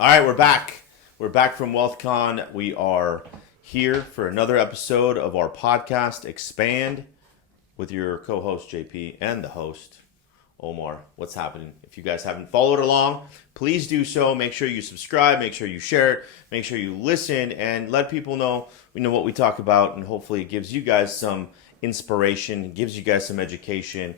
All right, we're back. We're back from Wealthcon. We are here for another episode of our podcast, Expand, with your co-host, JP, and the host, Omar. What's happening? If you guys haven't followed along, please do so. Make sure you subscribe. Make sure you share it. Make sure you listen and let people know what we talk about. And hopefully it gives you guys some inspiration, gives you guys some education,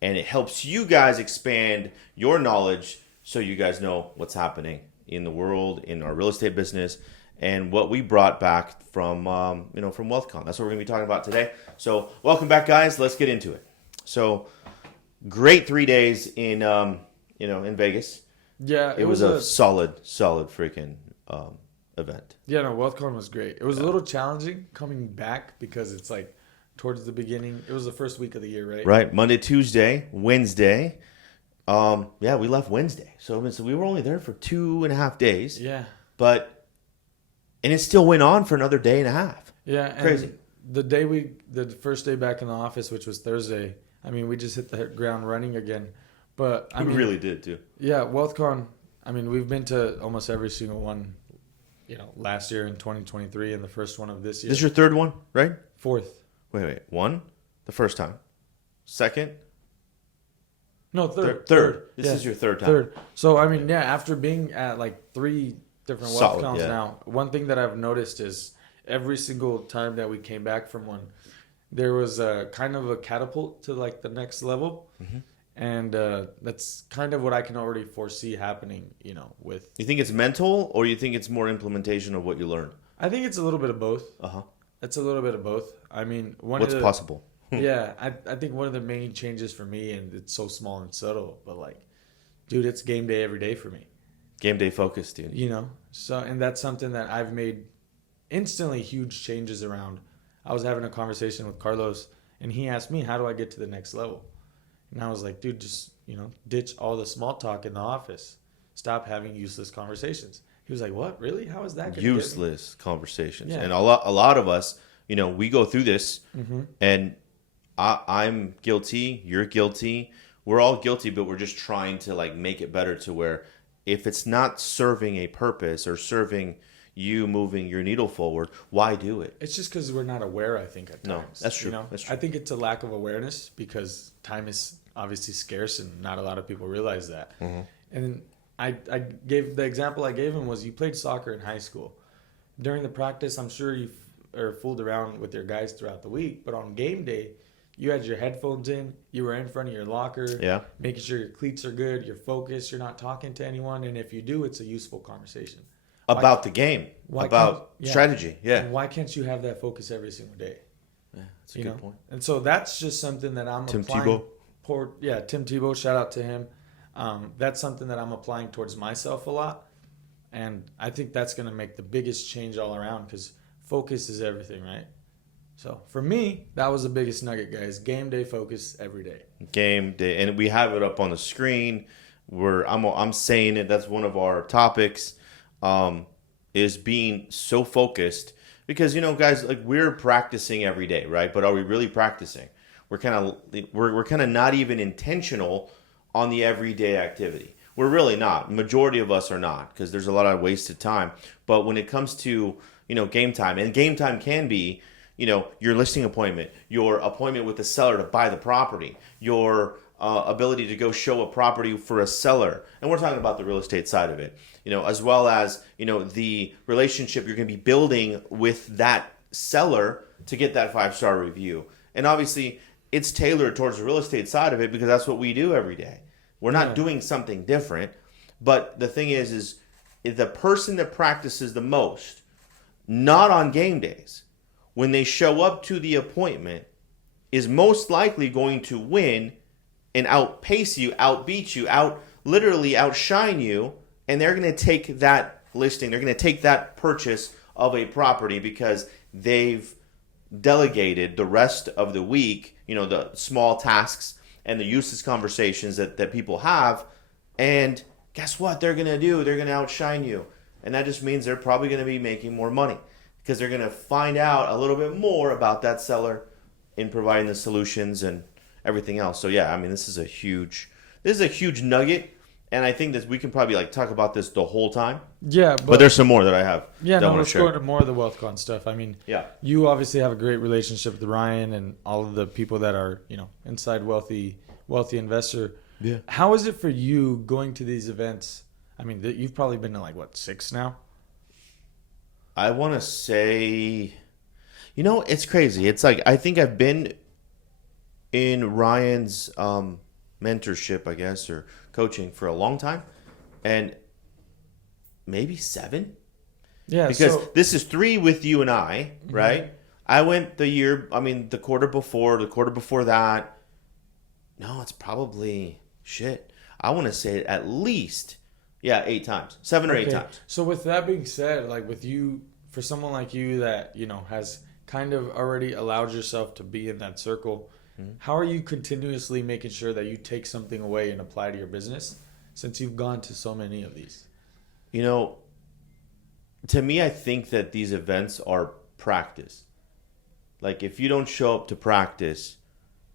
and it helps you guys expand your knowledge so you guys know what's happening in the world, in our real estate business, and what we brought back from from Wealthcon. That's what we're going to be talking about today. So welcome back, guys. Let's get into it. So great 3 days in in Vegas. Yeah, it was a solid freaking event. Yeah, no, Wealthcon was great. It was a little challenging coming back because it's like towards the beginning. It was the first week of the year, right? Right. Monday, Tuesday, Wednesday. We left Wednesday. So we were only there for 2.5 days. Yeah. And it still went on for another day and a half. Yeah. Crazy. The first day back in the office, which was Thursday, we just hit the ground running again. But we really did too. Yeah, Wealthcon, we've been to almost every single one, last year in 2023 and the first one of this year. This is your third one, right? Fourth. Wait. One? The first time. Second? No, third. This is your third time. Third. So, after being at like 3 different Wealthcons now, one thing that I've noticed is every single time that we came back from one, there was a kind of a catapult to like the next level. Mm-hmm. And that's kind of what I can already foresee happening, with... You think it's mental or you think it's more implementation of what you learned? I think it's a little bit of both. Uh-huh. It's a little bit of both. What's possible? Yeah, I think one of the main changes for me, and it's so small and subtle, but dude, it's game day every day for me. Game day focus, dude. So, and that's something that I've made instantly huge changes around. I was having a conversation with Carlos, and he asked me, how do I get to the next level? And I was like, dude, just, ditch all the small talk in the office. Stop having useless conversations. He was like, what? Really? How is that going to useless conversations? Yeah. And a lot of us, we go through this, mm-hmm. and I'm guilty. You're guilty. We're all guilty, but we're just trying to make it better to where if it's not serving a purpose or serving you moving your needle forward, why do it? It's just because we're not aware, I think, at times. No, that's true. That's true. I think it's a lack of awareness because time is obviously scarce and not a lot of people realize that. Mm-hmm. And I gave the example I gave him was you played soccer in high school. During the practice, I'm sure you fooled around with your guys throughout the week, but on game day, you had your headphones in, you were in front of your locker, making sure your cleats are good, you're focused, you're not talking to anyone, and if you do, it's a useful conversation. About the game, about strategy, And why can't you have that focus every single day? Yeah, that's a good point. And so that's just something that I'm applying. Tim Tebow, shout out to him. That's something that I'm applying towards myself a lot, and I think that's going to make the biggest change all around because focus is everything, right? So for me, that was the biggest nugget, guys. Game day focus every day. Game day, and we have it up on the screen. I'm saying it. That's one of our topics. Is being so focused because guys, we're practicing every day, right? But are we really practicing? We're kind of not even intentional on the everyday activity. We're really not. Majority of us are not because there's a lot of wasted time. But when it comes to game time, and game time can be your listing appointment, your appointment with the seller to buy the property, your ability to go show a property for a seller. And we're talking about the real estate side of it, as well as, the relationship you're going to be building with that seller to get that 5-star review. And obviously it's tailored towards the real estate side of it because that's what we do every day. We're not doing something different. But the thing is the person that practices the most, not on game days, when they show up to the appointment, is most likely going to win and outpace you, outbeat you, literally outshine you, and they're going to take that listing, they're going to take that purchase of a property because they've delegated the rest of the week, the small tasks and the useless conversations that people have, and guess what they're going to do? They're going to outshine you, and that just means they're probably going to be making more money because they're going to find out a little bit more about that seller in providing the solutions and everything else. So yeah, this is a huge nugget And I think that we can probably like talk about this the whole time. Yeah, But there's some more that I have. yeah, that I no, wanna let's share. go into more of the Wealthcon stuff. I mean, Yeah. you obviously have a great relationship with Ryan and all of the people that are, inside wealthy investor. Yeah. How is it for you going to these events? I mean, you've probably been to like what, 6 now? I want to say, it's crazy. It's like I think I've been in Ryan's mentorship, I guess, or coaching for a long time, and maybe 7. Yeah, Because this is 3 with you and I, right? I went the quarter before that. No, it's probably shit. I want to say at least, 8 times, 7 or 8 times. So with that being said, like with you, for someone like you that, has kind of already allowed yourself to be in that circle, how are you continuously making sure that you take something away and apply to your business since you've gone to so many of these? To me, I think that these events are practice. Like if you don't show up to practice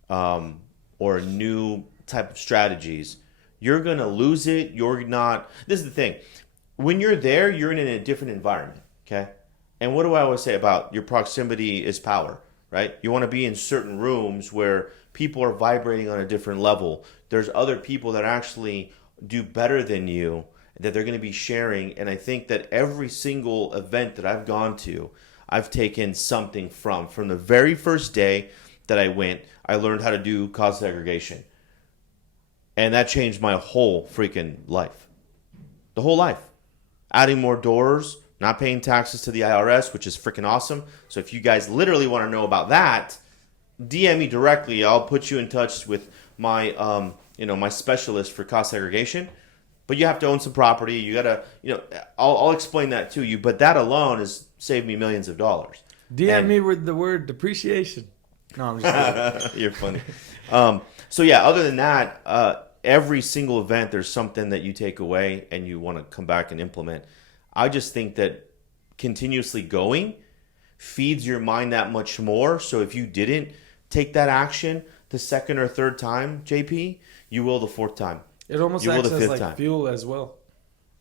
or new type of strategies, you're going to lose it. You're not. This is the thing. When you're there, you're in a different environment. Okay. And what do I always say about your proximity is power, right? You want to be in certain rooms where people are vibrating on a different level. There's other people that actually do better than you that they're going to be sharing. And I think that every single event that I've gone to, I've taken something from the very first day that I went, I learned how to do cost segregation. And that changed my whole freaking life. The whole life. Adding more doors, not paying taxes to the IRS, which is freaking awesome. So if you guys literally want to know about that, DM me directly. I'll put you in touch with my my specialist for cost segregation. But you have to own some property. You gotta, I'll explain that to you. But that alone has saved me millions of dollars. DM me with the word depreciation. No, I'm just kidding. You're funny. So yeah, other than that, every single event there's something that you take away and you want to come back and implement. I just think that continuously going feeds your mind that much more. So if you didn't take that action the second or third time, JP, you will the 4th time. It almost You will acts the as 5th like time. fuel as well.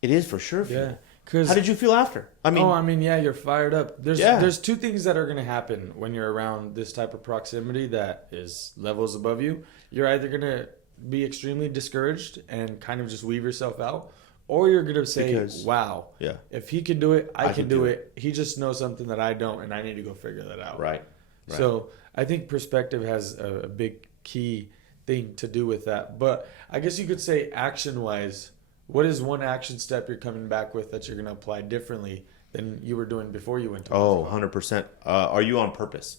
It is for sure. Yeah. How did you feel after? You're fired up. There's Yeah. there's 2 things that are going to happen when you're around this type of proximity that is levels above you. You're either going to be extremely discouraged and kind of just weave yourself out, or you're going to say, wow, yeah, if he can do it, I can do it. He just knows something that I don't, and I need to go figure that out. Right. So I think perspective has a big key thing to do with that. But I guess you could say action-wise, what is one action step you're coming back with that you're going to apply differently than you were doing before you went to Wealthcon? 100%. Are you on purpose?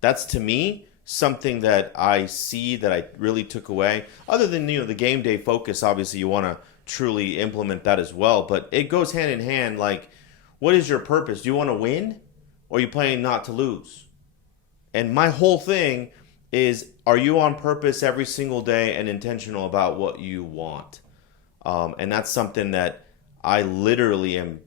That's, to me, something that I see that I really took away. Other than, the game day focus, obviously you want to truly implement that as well. But it goes hand in hand. Like, what is your purpose? Do you want to win? Or are you playing not to lose? And my whole thing is, are you on purpose every single day and intentional about what you want? And that's something that I literally am.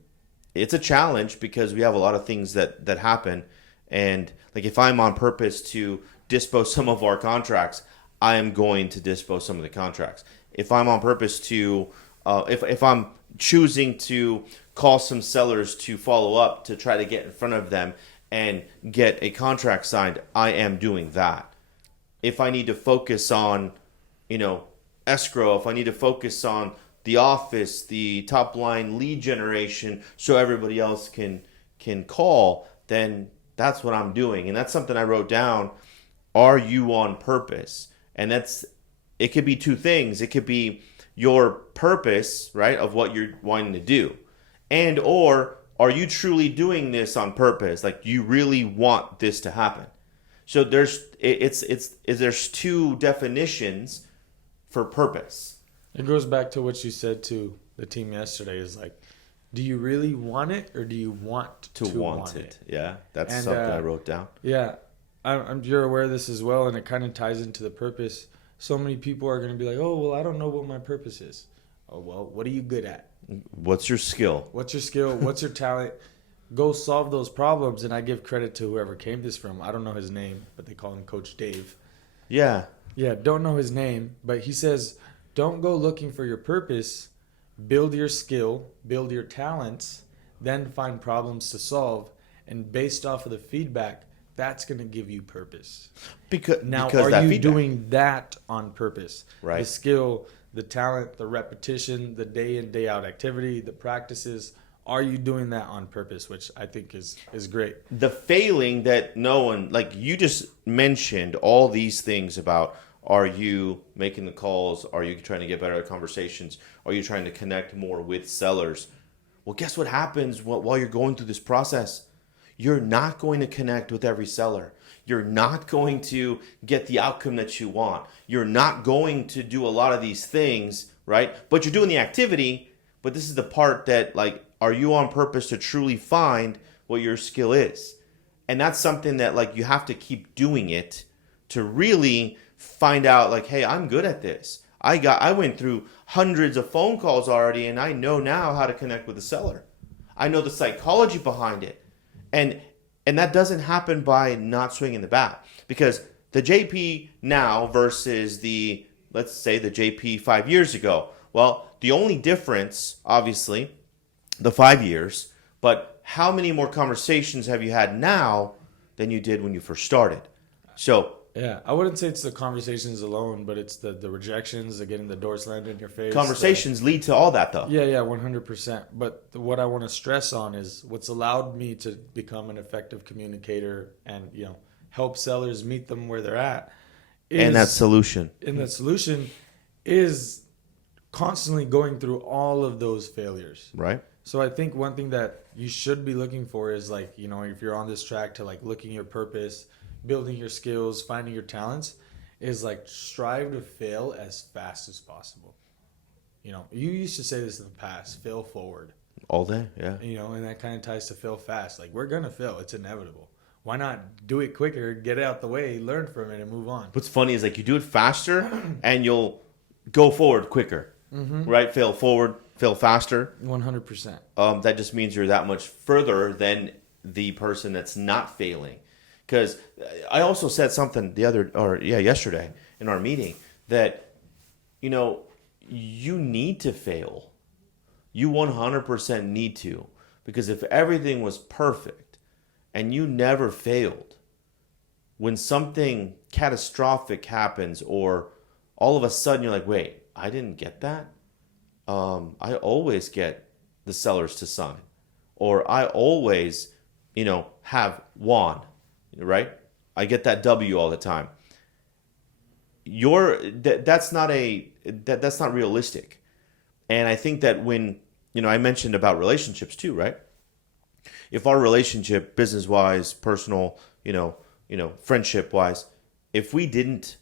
It's a challenge because we have a lot of things that happen. And like if I'm on purpose to dispose some of our contracts, I am going to dispose some of the contracts. If I'm on purpose to, if I'm choosing to call some sellers to follow up to try to get in front of them and get a contract signed, I am doing that. If I need to focus on, escrow, if I need to focus on the office, the top line lead generation, so everybody else can call, then that's what I'm doing. And that's something I wrote down. Are you on purpose? And it could be 2 things. It could be your purpose, right, of what you're wanting to do. And or are you truly doing this on purpose? Like you really want this to happen. So there's 2 definitions for purpose. It goes back to what you said to the team yesterday is like, do you really want it or do you want to want it? Yeah, that's something I wrote down. Yeah, you're aware of this as well, and it kind of ties into the purpose. So many people are going to be like, oh, well, I don't know what my purpose is. Oh, well, what are you good at? What's your skill? What's your talent? Go solve those problems. And I give credit to whoever came this from. I don't know his name, but they call him Coach Dave. Yeah. Yeah, don't know his name, but he says Don't go looking for your purpose. Build your skill, build your talents, then find problems to solve. And based off of the feedback, that's going to give you purpose. Because Are that you feedback. doing that on purpose? Right. The skill, the talent, the repetition, the day in, day out activity, the practices. Are you doing that on purpose? Which I think is great. The failing that no one, like you just mentioned all these things about, are you making the calls? Are you trying to get better at conversations? Are you trying to connect more with sellers? Well, guess what happens while you're going through this process? You're not going to connect with every seller. You're not going to get the outcome that you want. You're not going to do a lot of these things, right? But you're doing the activity. But this is the part that, like, are you on purpose to truly find what your skill is? And that's something that, like, you have to keep doing it to really find out, like, hey, I'm good at this. I went through hundreds of phone calls already, and I know now how to connect with the seller. I know the psychology behind it. And that doesn't happen by not swinging the bat, because the JP now versus let's say the JP 5 years ago. Well, the only difference, obviously, the 5 years, but how many more conversations have you had now than you did when you first started? So Yeah, I wouldn't say it's the conversations alone, but it's the rejections, the getting the door slammed in your face. conversations lead to all that, though. Yeah, 100%. But what I want to stress on is what's allowed me to become an effective communicator and, help sellers meet them where they're at. And that solution. And the solution is constantly going through all of those failures. Right. So I think one thing that you should be looking for is, like, if you're on this track to, like, looking your purpose, building your skills, finding your talents, is, like, strive to fail as fast as possible. You used to say this in the past, fail forward. All day, yeah. And that kind of ties to fail fast. Like, we're going to fail. It's inevitable. Why not do it quicker, get it out the way, learn from it, and move on? What's funny is, like, you do it faster and you'll go forward quicker, right? Fail forward, fail faster. 100%. That just means you're that much further than the person that's not failing. Because I also said something yesterday in our meeting that, you need to fail. You 100% need to. Because if everything was perfect and you never failed, when something catastrophic happens, or all of a sudden you're like, wait, I didn't get that? I always get the sellers to sign. Or I always, have won. Right? I get that W all the time. That's not realistic. And I think that when, I mentioned about relationships too, right? If our relationship, business-wise, personal, friendship-wise, if we didn't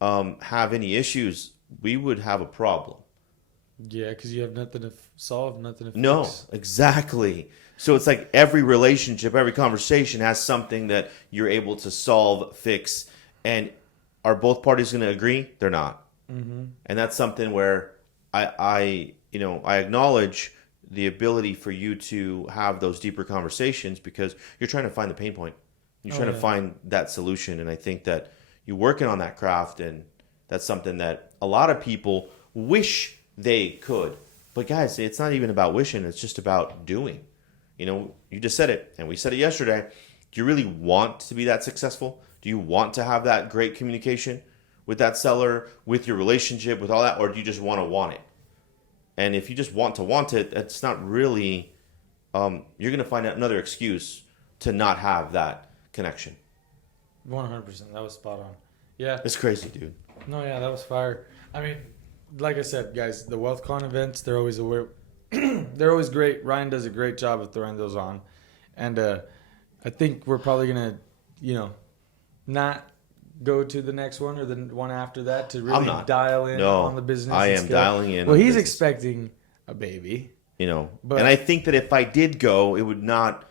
have any issues, we would have a problem. Yeah, because you have nothing to solve, nothing to fix. No, exactly. So it's like every relationship, every conversation has something that you're able to solve, fix, and are both parties going to agree? They're not. Mm-hmm. And that's something where I acknowledge the ability for you to have those deeper conversations, because you're trying to find the pain point. You're trying to find that solution. And I think that you're working on that craft, and that's something that a lot of people wish they could. But guys, it's not even about wishing. It's just about doing. You just said it, and we said it yesterday. Do you really want to be that successful? Do you want to have that great communication with that seller, with your relationship, with all that, or do you just want it? And if you just want it, that's not really, you're going to find another excuse to not have that connection. 100%. That was spot on. Yeah. It's crazy, dude. No, yeah, that was fire. I mean, like I said, guys, the Wealthcon events, they're always they're always great. Ryan does a great job of throwing those on. And I think we're probably going to, not go to the next one or the one after that to really dial in on the business. I am dialing in. Well, he's expecting a baby. But, and I think that if I did go, it would not,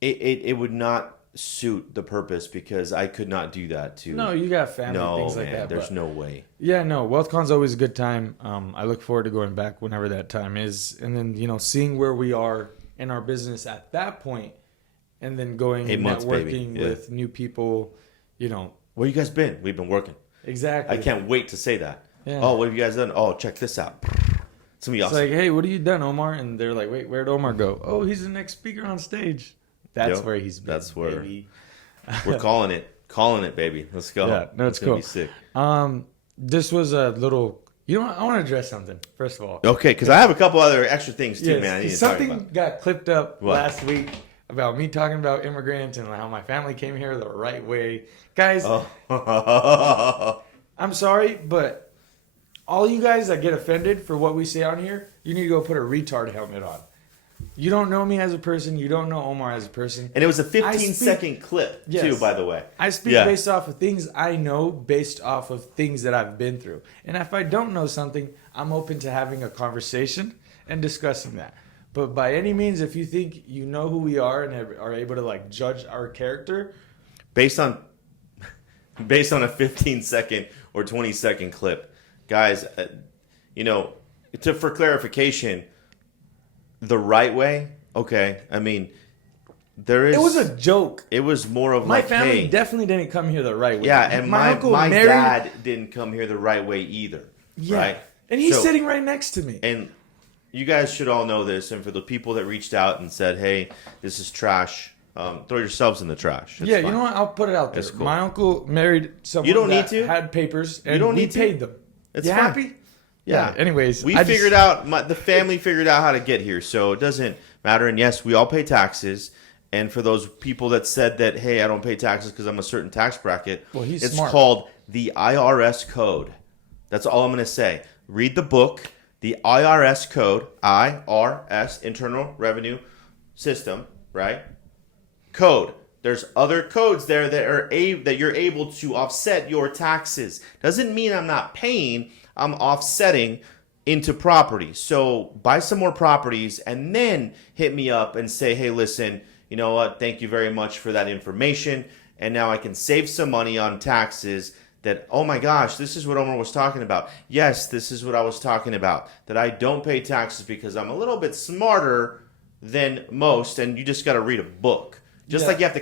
it would not suit the purpose, because I could not do that too. No, you got family, things like that. There's no way. Yeah, no, Wealthcon's always a good time. I look forward to going back whenever that time is, and then seeing where we are in our business at that point, and then going and networking with new people. Where you guys been? We've been working. Exactly. I can't wait to say that. Yeah. Oh, what have you guys done? Oh, check this out. It's gonna be It's awesome. like, hey, what have you done, Omar? And they're like, wait, where'd Omar go? Oh, he's the next speaker on stage. That's Yep, where he's been, that's where- baby. We're calling it, baby. Let's go. Yeah, no, it's gonna cool. Be sick. This was a little. You know what? I want to address something first of all. Okay, because I have a couple other extra things too, Yes, man. I need to talk something about. got clipped up What? last week about me talking about immigrants and how my family came here the right way. Guys, Oh. I'm sorry, but all you guys that get offended for what we say on here, you need to go put a retard helmet on. You don't know me as a person. You don't know Omar as a person. And it was a I 15-second clip, Yes. too, by the way. I speak Yeah. based off of things I know, based off of things that I've been through. And if I don't know something, I'm open to having a conversation and discussing that. But by any means, if you think you know who we are and are able to like judge our character, Based on a 15-second or 20-second clip. Guys, for clarification, the right way, okay, I mean, there is... it was a joke. It was more of My like, family hey... definitely didn't come here the right way. Yeah, and my uncle dad didn't come here the right way either, Yeah. right? And he's So- sitting right next to me. And you guys should all know this, and for the people that reached out and said, hey, this is trash, throw yourselves in the trash. It's Yeah, fine. you know what? I'll put it out there. It's cool. My uncle married someone You don't that need to. had papers, and don't we need to. paid them. It's you fine. happy? Yeah. Anyways, We I just- figured out, the family figured out how to get here, so it doesn't matter. And yes, we all pay taxes. And for those people that said that, hey, I don't pay taxes because I'm a certain tax bracket, Well, he's it's smart. called the IRS code. That's all I'm going to say. Read the book, the IRS code, IRS, Internal Revenue System, right? Code. There's other codes there that you're able to offset your taxes. Doesn't mean I'm not paying. I'm offsetting into property. So buy some more properties and then hit me up and say, hey, listen, you know what? Thank you very much for that information. And now I can save some money on taxes that, oh my gosh, this is what Omar was talking about. Yes, this is what I was talking about. That I don't pay taxes because I'm a little bit smarter than most. And you just got to read a book. Just Yeah. like you have to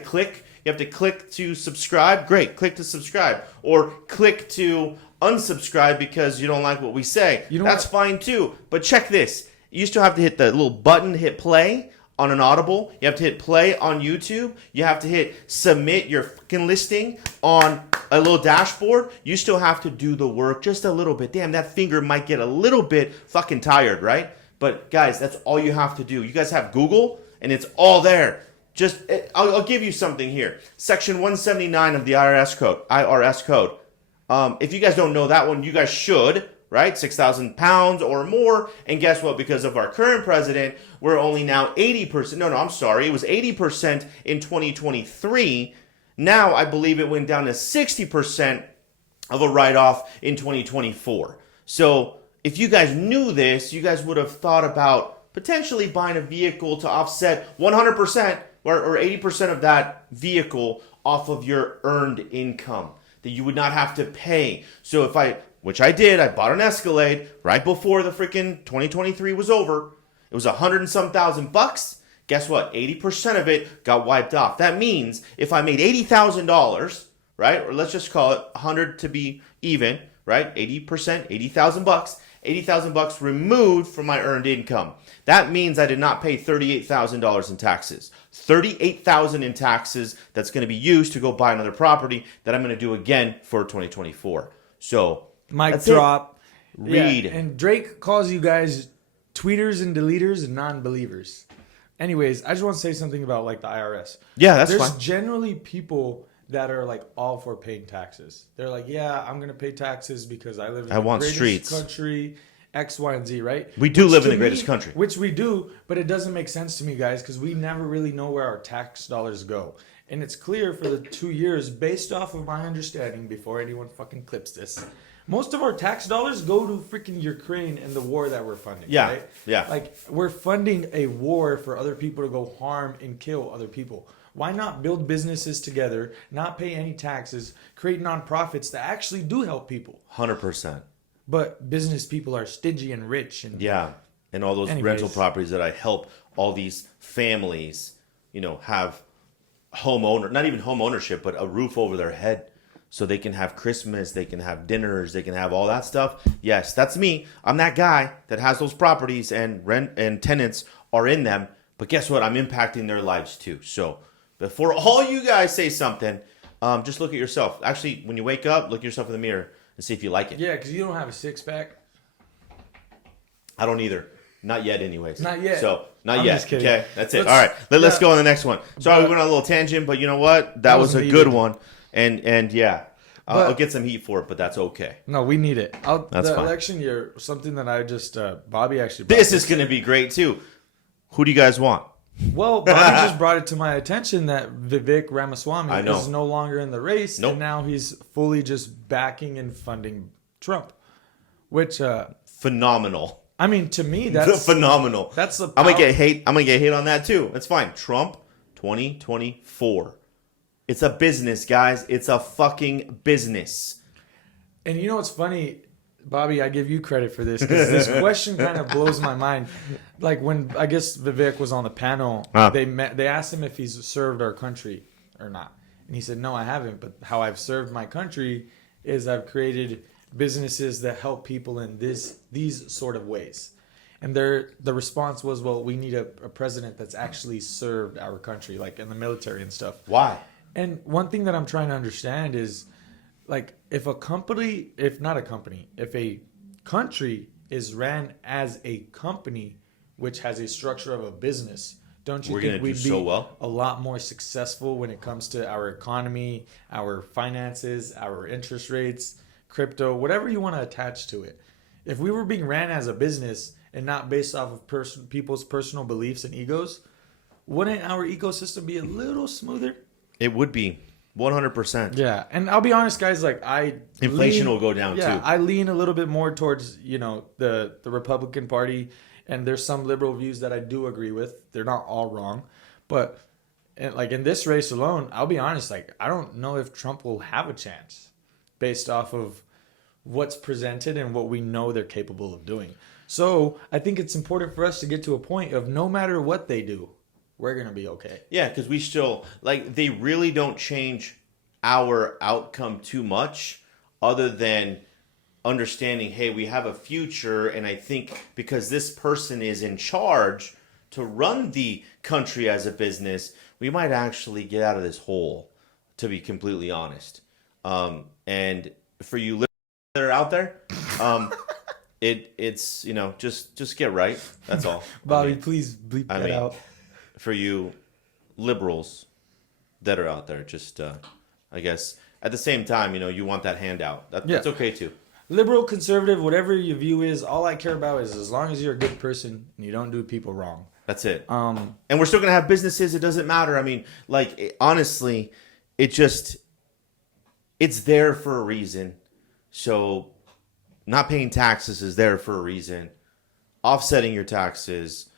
click to subscribe. Great, click to subscribe. Or click to unsubscribe because you don't like what we say. You know That's what? fine too. But check this. You still have to hit the little button, hit play on an Audible. You have to hit play on YouTube. You have to hit submit your fucking listing on a little dashboard. You still have to do the work just a little bit. Damn, that finger might get a little bit fucking tired, right? But guys, that's all you have to do. You guys have Google and it's all there. I'll give you something here. Section 179 of the IRS code. If you guys don't know that one, you guys should, right? 6,000 pounds or more. And guess what? Because of our current president, we're only now 80%. No, I'm sorry. It was 80% in 2023. Now I believe it went down to 60% of a write-off in 2024. So if you guys knew this, you guys would have thought about potentially buying a vehicle to offset 100% or 80% of that vehicle off of your earned income that you would not have to pay. So which I did, I bought an Escalade right before the freaking 2023 was over. It was $100 and some thousand bucks. Guess what? 80% of it got wiped off. That means if I made $80,000, right? Or let's just call it 100 to be even, right? 80%, 80,000 bucks. 80,000 bucks removed from my earned income. That means I did not pay $38,000 in taxes. $38,000 in taxes that's going to be used to go buy another property that I'm going to do again for 2024. So, Mic that's it. drop. Read. Yeah, and Drake calls you guys tweeters and deleters and non-believers. Anyways, I just want to say something about like the IRS. Yeah, that's There's fine. generally people that are like all for paying taxes. They're like, yeah, I'm gonna pay taxes because I live in the want greatest streets. country, X, Y, and Z, right? We do live in to the greatest me- country. Which we do, but it doesn't make sense to me, guys, because we never really know where our tax dollars go. And it's clear for the 2 years, based off of my understanding, before anyone fucking clips this, most of our tax dollars go to freaking Ukraine and the war that we're funding. Yeah, right? yeah. Like, we're funding a war for other people to go harm and kill other people. Why not build businesses together, not pay any taxes, create nonprofits that actually do help people? 100%. But business people are stingy and rich. And Yeah. And all those Anyways. rental properties that I help all these families, have not even home ownership, but a roof over their head. so they can have Christmas, they can have dinners, they can have all that stuff. Yes, that's me. I'm that guy that has those properties and rent and tenants are in them. But guess what? I'm impacting their lives too. So before all you guys say something, just look at yourself. Actually, when you wake up, look at yourself in the mirror and see if you like it. Yeah, because you don't have a six-pack. I don't either. Not yet, anyways. Not yet. So, not I'm yet. just kidding. Okay, that's it. All right, let's go on the next one. Sorry, we went on a little tangent, but you know what? That was a good one. And yeah, I'll get some heat for it, but that's okay. No, we need it. That's the fine. election year, something that I just Bobby actually brought This is going to be great too. Who do you guys want? Well, Bobby just brought it to my attention that Vivek Ramaswamy is no longer in the race, and now he's fully just backing and funding Trump, which phenomenal. I mean, to me, that's phenomenal. That's the I'm gonna get hate. I'm gonna get hate on that too. That's fine. Trump, 2024. It's a business, guys. It's a fucking business. And you know what's funny, Bobby? I give you credit for this because this question kind of blows my mind. Like when I guess Vivek was on the panel, they asked him if he's served our country or not, and he said, "No, I haven't. But how I've served my country is I've created businesses that help people in these sort of ways." And the response was, "Well, we need a president that's actually served our country, like in the military and stuff." Why? And one thing that I'm trying to understand is, like, if a country is ran as a company, which has a structure of a business, don't you think we'd be a lot more successful when it comes to our economy, our finances, our interest rates, crypto, whatever you want to attach to it? If we were being ran as a business and not based off of people's personal beliefs and egos, wouldn't our ecosystem be a little smoother? It would be 100%. Yeah, and I'll be honest, guys. Like inflation will go down too. I lean a little bit more towards the Republican Party, and there's some liberal views that I do agree with. They're not all wrong, but like in this race alone, I'll be honest. Like I don't know if Trump will have a chance based off of what's presented and what we know they're capable of doing. So I think it's important for us to get to a point of no matter what they do, we're going to be okay. Yeah, because we still, like, they really don't change our outcome too much other than understanding, hey, we have a future, and I think because this person is in charge to run the country as a business, we might actually get out of this hole, to be completely honest. And for you that are out there, it's just get right. That's all. Bobby, please bleep that out. For you liberals that are out there, just I guess at the same time, you want that handout. That's okay too. Liberal, conservative, whatever your view is, all I care about is as long as you're a good person and you don't do people wrong. That's it. And we're still gonna have businesses. It doesn't matter. I mean, honestly, it's there for a reason. So, not paying taxes is there for a reason. Offsetting your taxes,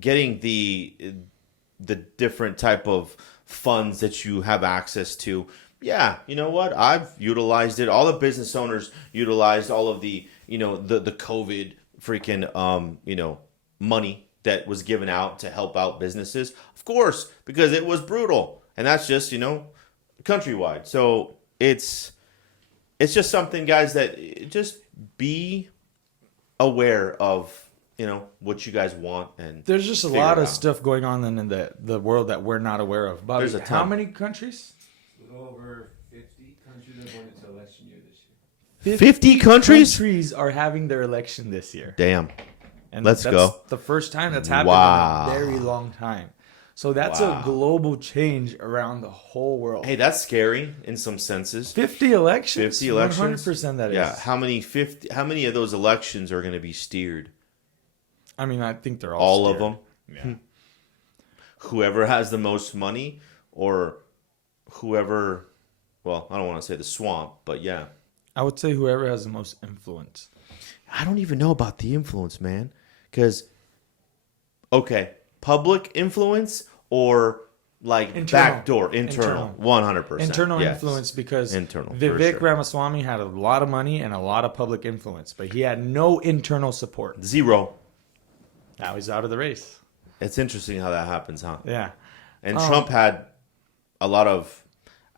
getting the different type of funds that you have access to. Yeah, you know what? I've utilized it. All the business owners utilized all of the, the COVID freaking, money that was given out to help out businesses. Of course, because it was brutal. And that's just, countrywide. So it's just something, guys, that just be aware of, what you guys want, and there's just a lot of stuff going on in the world that we're not aware of. Bobby, there's a ton. How many countries? Over 50 countries are going into election year this year. 50 countries? Countries are having their election this year. Damn. And Let's go. The first time that's happened in a very long time. So that's a global change around the whole world. Hey, that's scary in some senses. 50 elections? 50 elections? 100% that is. Yeah. How many of those elections are going to be steered? I mean, I think they're all of them. Yeah. Whoever has the most money, or whoever, well, I don't want to say the swamp, but yeah. I would say whoever has the most influence. I don't even know about the influence, man. Because, okay, public influence or backdoor, internal. 100%. Internal influence, because Vivek Ramaswamy had a lot of money and a lot of public influence, but he had no internal support. Zero. Now he's out of the race. It's interesting how that happens, huh? Yeah. And Trump had a lot of,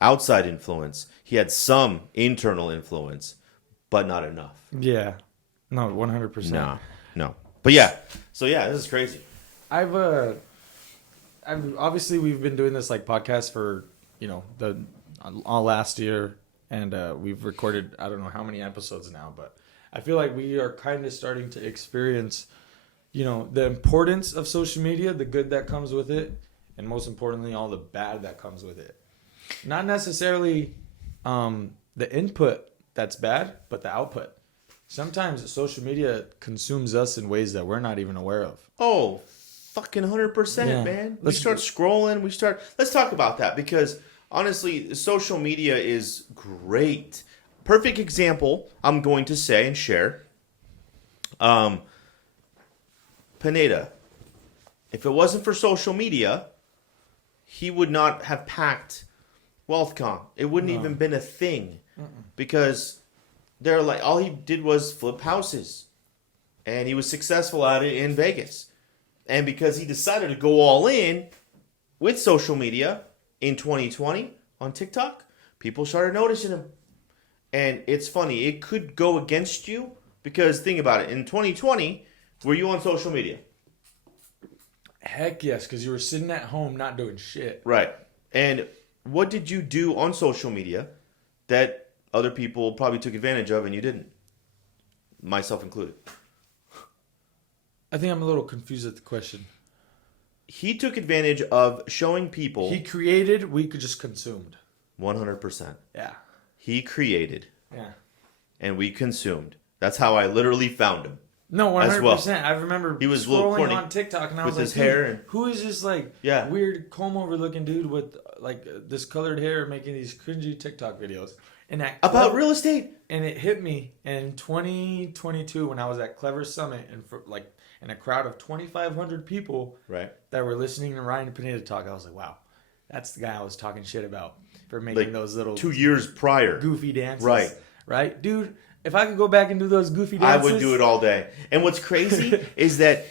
outside influence. He had some internal influence, but not enough. Yeah. No, 100%. No. But yeah. So yeah, this is crazy. I've obviously we've been doing this like podcast for, the all last year, and we've recorded I don't know how many episodes now, but I feel like we are kind of starting to experience, the importance of social media, the good that comes with it, and most importantly, all the bad that comes with it. Not necessarily the input that's bad, but the output. Sometimes social media consumes us in ways that we're not even aware of. Oh, fucking 100%, Yeah. man. We start scrolling. Let's talk about that, because honestly, social media is great. Perfect example, I'm going to say and share. Pineda. If it wasn't for social media, he would not have packed Wealthcon. It wouldn't even been a thing. Because they're like, all he did was flip houses. And he was successful at it in Vegas. And because he decided to go all in with social media in 2020 on TikTok, people started noticing him. And it's funny, it could go against you, because think about it. In 2020, were you on social media? Heck yes, because you were sitting at home not doing shit. Right. And what did you do on social media that other people probably took advantage of and you didn't? Myself included. I think I'm a little confused at the question. He took advantage of showing people. He created, we could just consumed. 100%. Yeah. He created. Yeah. And we consumed. That's how I literally found him. No, 100%. As well. I remember He was a little scrolling corny on TikTok and I with was like, his hair and- who is this like Yeah. weird comb over looking dude with like this colored hair making these cringy TikTok videos? And that about real estate. And it hit me in 2022 when I was at Clever Summit and for like in a crowd of 2,500 people Right. that were listening to Ryan Pineda talk. I was like, wow, that's the guy I was talking shit about for making Like those little 2 years prior. goofy dances. Right. Right? Dude, if I could go back and do those goofy I dances. would do it all day. And what's crazy is that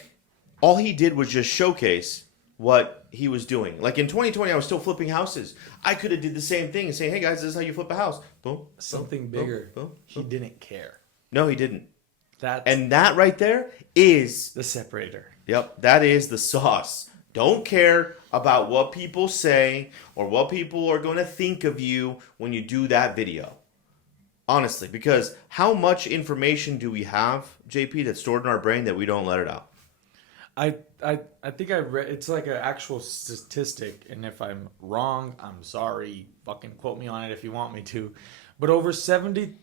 all he did was just showcase what he was doing. Like in 2020, I was still flipping houses. I could have did the same thing and say, hey guys, this is how you flip a house. Boom. Something boom, bigger. boom, boom, He boom. didn't care. No, he didn't. And that right there is, the separator. yep, that is the sauce. Don't care about what people say or what people are going to think of you when you do that video. Honestly, because how much information do we have, JP, that's stored in our brain that we don't let it out? I think I read it's like an actual statistic, and if I'm wrong, I'm sorry. Fucking quote me on it if you want me to. But over 70%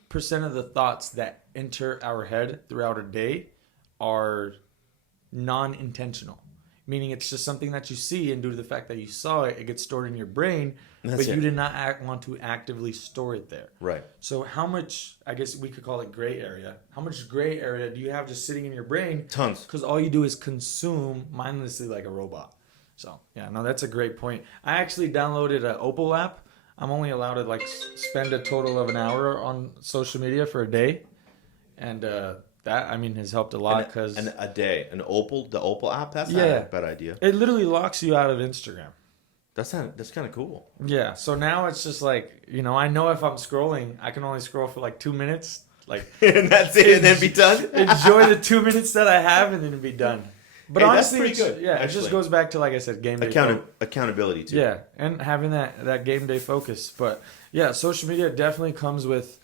of the thoughts that enter our head throughout a day are non-intentional. Meaning it's just something that you see, and due to the fact that you saw it, it gets stored in your brain, but you did not want to actively store it there. Right. So how much, I guess we could call it gray area, how much gray area do you have just sitting in your brain? Tons. Because all you do is consume mindlessly like a robot. So, yeah, no, that's a great point. I actually downloaded an Opal app. I'm only allowed to like spend a total of an hour on social media for a day. And that, I mean, has helped a lot because... And a day. The Opal app, that's Yeah. not a bad idea. it literally locks you out of Instagram. That's kind of cool. Yeah, so now it's just like, I know if I'm scrolling, I can only scroll for like 2 minutes. Like, And that's it, and then be done. enjoy the 2 minutes that I have and then be done. But Hey, honestly, that's pretty good, Yeah, it actually. just goes back to, like I said, game day. Accountability too. Yeah, and having that game day focus. But yeah, social media definitely comes with,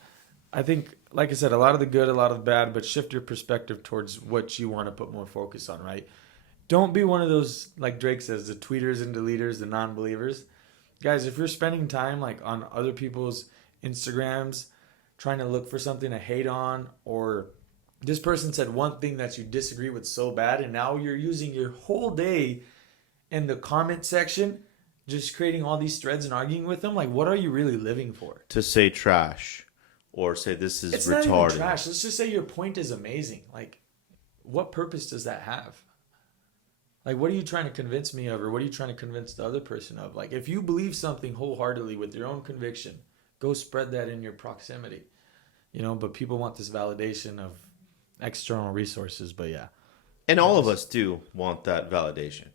I think, like I said, a lot of the good, a lot of the bad, but shift your perspective towards what you want to put more focus on, right? Don't be one of those, like Drake says, the tweeters and deleters, the non-believers. Guys, if you're spending time like on other people's Instagrams, trying to look for something to hate on, or this person said one thing that you disagree with so bad, and now you're using your whole day in the comment section, just creating all these threads and arguing with them, like, what are you really living for? To say trash or say this is It's retarded. not even trash. Let's just say your point is amazing. Like, what purpose does that have? Like, what are you trying to convince me of, or what are you trying to convince the other person of? Like, if you believe something wholeheartedly with your own conviction, go spread that in your proximity. But people want this validation of external resources, but yeah. And all of us do want that validation.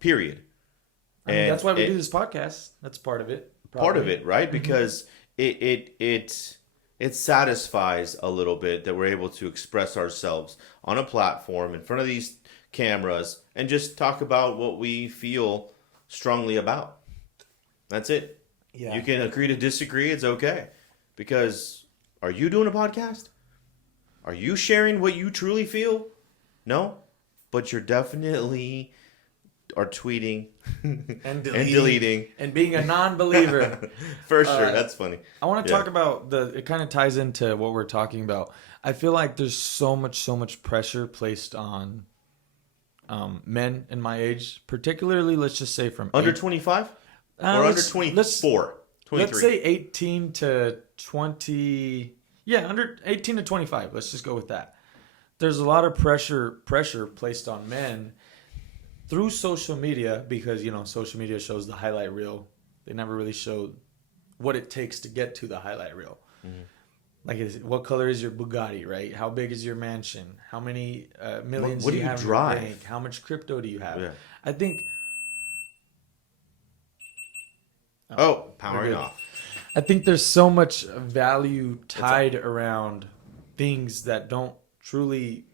Period. I mean, And that's why we do this podcast. That's part of it. part of Probably. it, right? Because it satisfies a little bit that we're able to express ourselves on a platform in front of these cameras and just talk about what we feel strongly about. That's it. Yeah. You can agree to disagree. It's okay. Because are you doing a podcast? Are you sharing what you truly feel? No. But you're definitely are tweeting And deleting. and being a non-believer. For sure. That's funny. I want to Yeah. talk about it kind of ties into what we're talking about. I feel like there's so much pressure placed on men in my age, particularly, let's just say from Under 25? Or under 24? 23? Let's say 18 to 20. Yeah, under 18 to 25. Let's just go with that. There's a lot of pressure placed on men through social media because, social media shows the highlight reel. They never really show what it takes to get to the highlight reel. Mm-hmm. Like, what color is your Bugatti, right? How big is your mansion? How many millions What do do you you have drive? in your bank? How much crypto do you have? Yeah. I think... Powering good. off. I think there's so much value tied around things that don't truly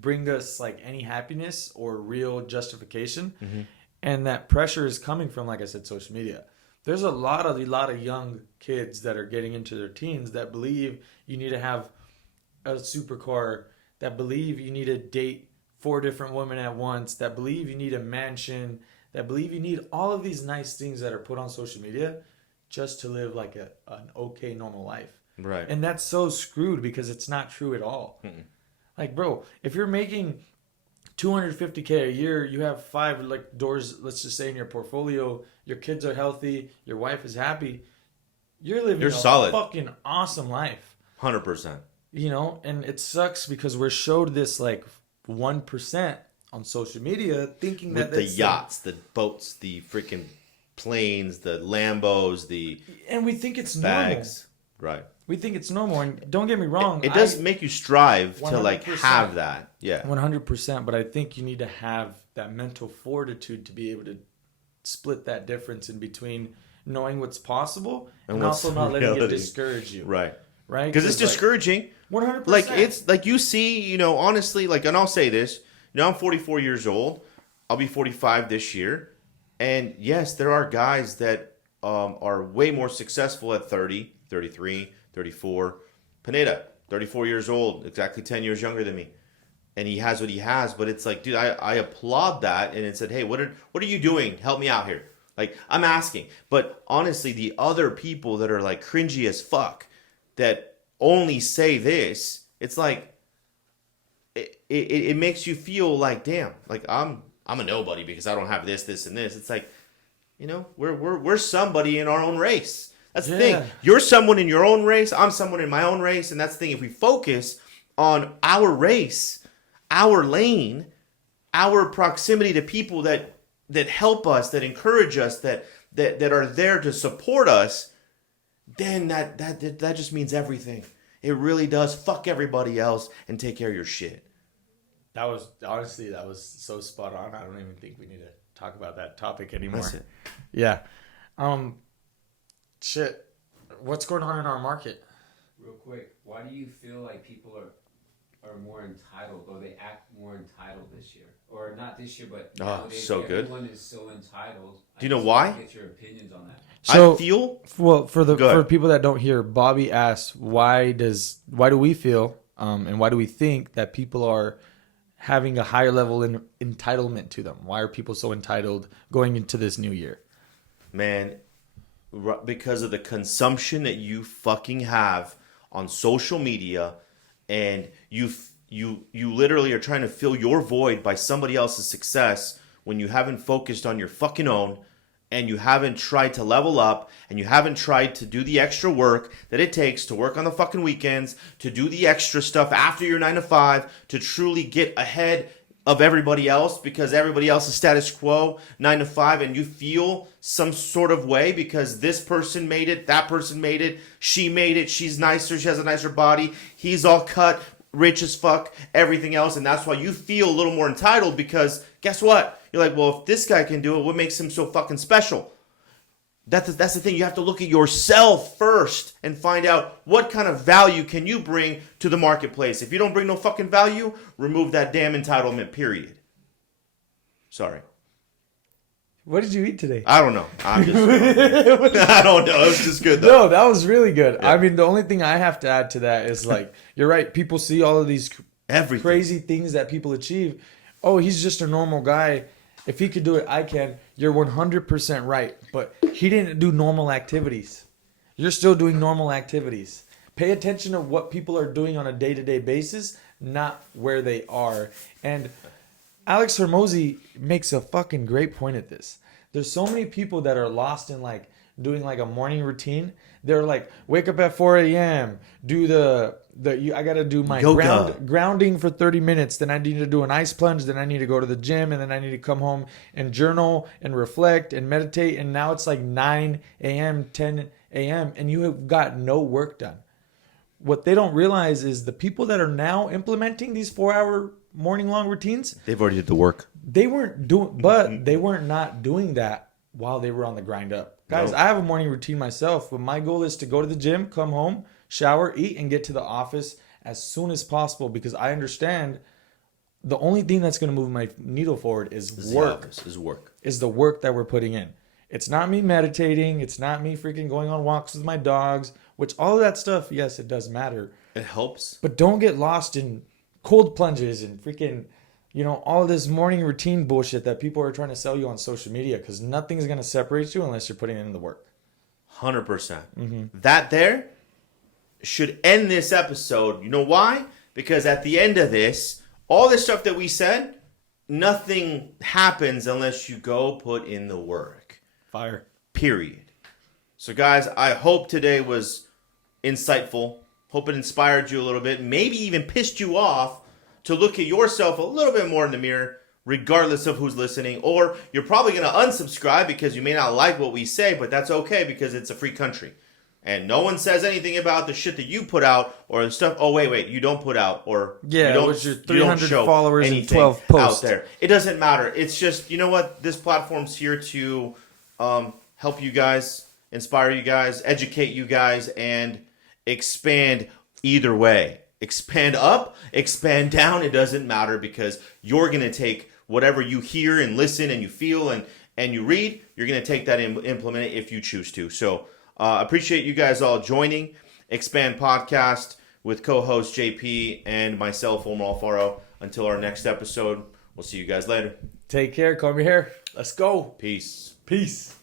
bring us like any happiness or real justification, and that pressure is coming from, like I said, social media. There's a lot of young kids that are getting into their teens that believe you need to have a supercar, that believe you need to date 4 different women at once, that believe you need a mansion, that believe you need all of these nice things that are put on social media just to live like an okay normal life. Right. And that's so screwed because it's not true at all. Like, bro, if you're making $250K a year, you have 5 like doors, let's just say, in your portfolio, your kids are healthy, your wife is happy, you're living a solid. fucking awesome life. 100%. And it sucks because we're showed this like 1% on social media thinking With that the that's yachts, the boats, the freaking planes, the Lambos, the and we think it's bags. Right. We think it's normal, and don't get me wrong. It does make you strive to like 100%. have that. Yeah. 100%, but I think you need to have that mental fortitude to be able to split that difference in between knowing what's possible and what's also not letting it reality. discourage you. Right. Right? Because it's discouraging. 100%. Like it's like you see, honestly, like, and I'll say this, I'm 44 years old. I'll be 45 this year. And yes, there are guys that are way more successful at 30, 33, 34. Pineda, 34 years old, exactly 10 years younger than me. And he has what he has, but it's like, dude, I applaud that. And it said, hey, what are you doing? Help me out here. Like, I'm asking. But honestly, the other people that are like cringy as fuck that only say this, it's like, it makes you feel like, damn, like I'm a nobody because I don't have this, and this. It's like, we're somebody in our own race. That's the thing. You're someone in your own race. I'm someone in my own race. And that's the thing. If we focus on our race, our lane, our proximity to people that help us, that encourage us, that are there to support us, then that just means everything. It really does. Fuck everybody else and take care of your shit. That was so spot on. I don't even think we need to talk about that topic anymore. That's it. Yeah. Shit. What's going on in our market? Real quick, why do you feel like people are more entitled, or they act more entitled this year? Or not this year, but nowadays so good. everyone is so entitled. Do you know why? Get your opinions on that. So, I feel for people that don't hear, Bobby asked, why do we feel and why do we think that people are having a higher level in entitlement to them? Why are people so entitled going into this new year? Man, because of the consumption that you fucking have on social media, and you literally are trying to fill your void by somebody else's success when you haven't focused on your fucking own, and you haven't tried to level up, and you haven't tried to do the extra work that it takes to work on the fucking weekends, to do the extra stuff after your 9 to 5, to truly get ahead of everybody else, because everybody else is status quo 9 to 5, and you feel some sort of way because this person made it, that person made it, she made it, she's nicer, she has a nicer body, he's all cut, rich as fuck, everything else, and that's why you feel a little more entitled, because guess what? You're like, well, if this guy can do it, what makes him so fucking special? That's the thing. You have to look at yourself first and find out what kind of value can you bring to the marketplace. If you don't bring no fucking value, remove that damn entitlement, period. Sorry. What did you eat today? I don't know. I'm just I don't know. It was just good, though. No, that was really good. Yeah. I mean, the only thing I have to add to that is like, you're right. People see all of these Everything. crazy things that people achieve. Oh, he's just a normal guy. If he could do it, I can. You're 100% right. But he didn't do normal activities. You're still doing normal activities. Pay attention to what people are doing on a day-to-day basis, not where they are. And Alex Hormozy makes a fucking great point at this. There's so many people that are lost in like doing like a morning routine. They're like, wake up at 4 a.m. Do I gotta do my grounding for 30 minutes. Then I need to do an ice plunge. Then I need to go to the gym, and then I need to come home and journal and reflect and meditate. And now it's like 9 a.m., 10 a.m. and you have got no work done. What they don't realize is the people that are now implementing these 4-hour morning long routines, They've already did the work. they weren't not doing that while they were on the grind up. Guys, Nope. I have a morning routine myself, but my goal is to go to the gym, come home, shower, eat, and get to the office as soon as possible, because I understand the only thing that's going to move my needle forward is work. Is work. Is the work that we're putting in. It's not me meditating. It's not me freaking going on walks with my dogs, which all of that stuff, yes, it does matter. It helps. But don't get lost in cold plunges and freaking, all this morning routine bullshit that people are trying to sell you on social media, because nothing's going to separate you unless you're putting in the work. 100%. That there should end this episode. You know why? Because at the end of this, all this stuff that we said, nothing happens unless you go put in the work. Fire. Period. So guys, I hope today was insightful. Hope it inspired you a little bit. Maybe even pissed you off to look at yourself a little bit more in the mirror, regardless of who's listening. Or you're probably going to unsubscribe because you may not like what we say, but that's okay because it's a free country. And no one says anything about the shit that you put out or the stuff. Oh, wait, you don't put out. Or yeah, you don't, with your you don't 300 show followers and anything 12 posts. out there. It doesn't matter. It's just, you know what? This platform's here to help you guys, inspire you guys, educate you guys, and expand either way. Expand up, expand down. It doesn't matter because you're going to take whatever you hear and listen and you feel and you read. You're going to take that and implement it if you choose to. So appreciate you guys all joining Expand Podcast with co-host JP and myself, Omar Alfaro. Until our next episode, we'll see you guys later. Take care. Comb your hair. Let's go. Peace. Peace.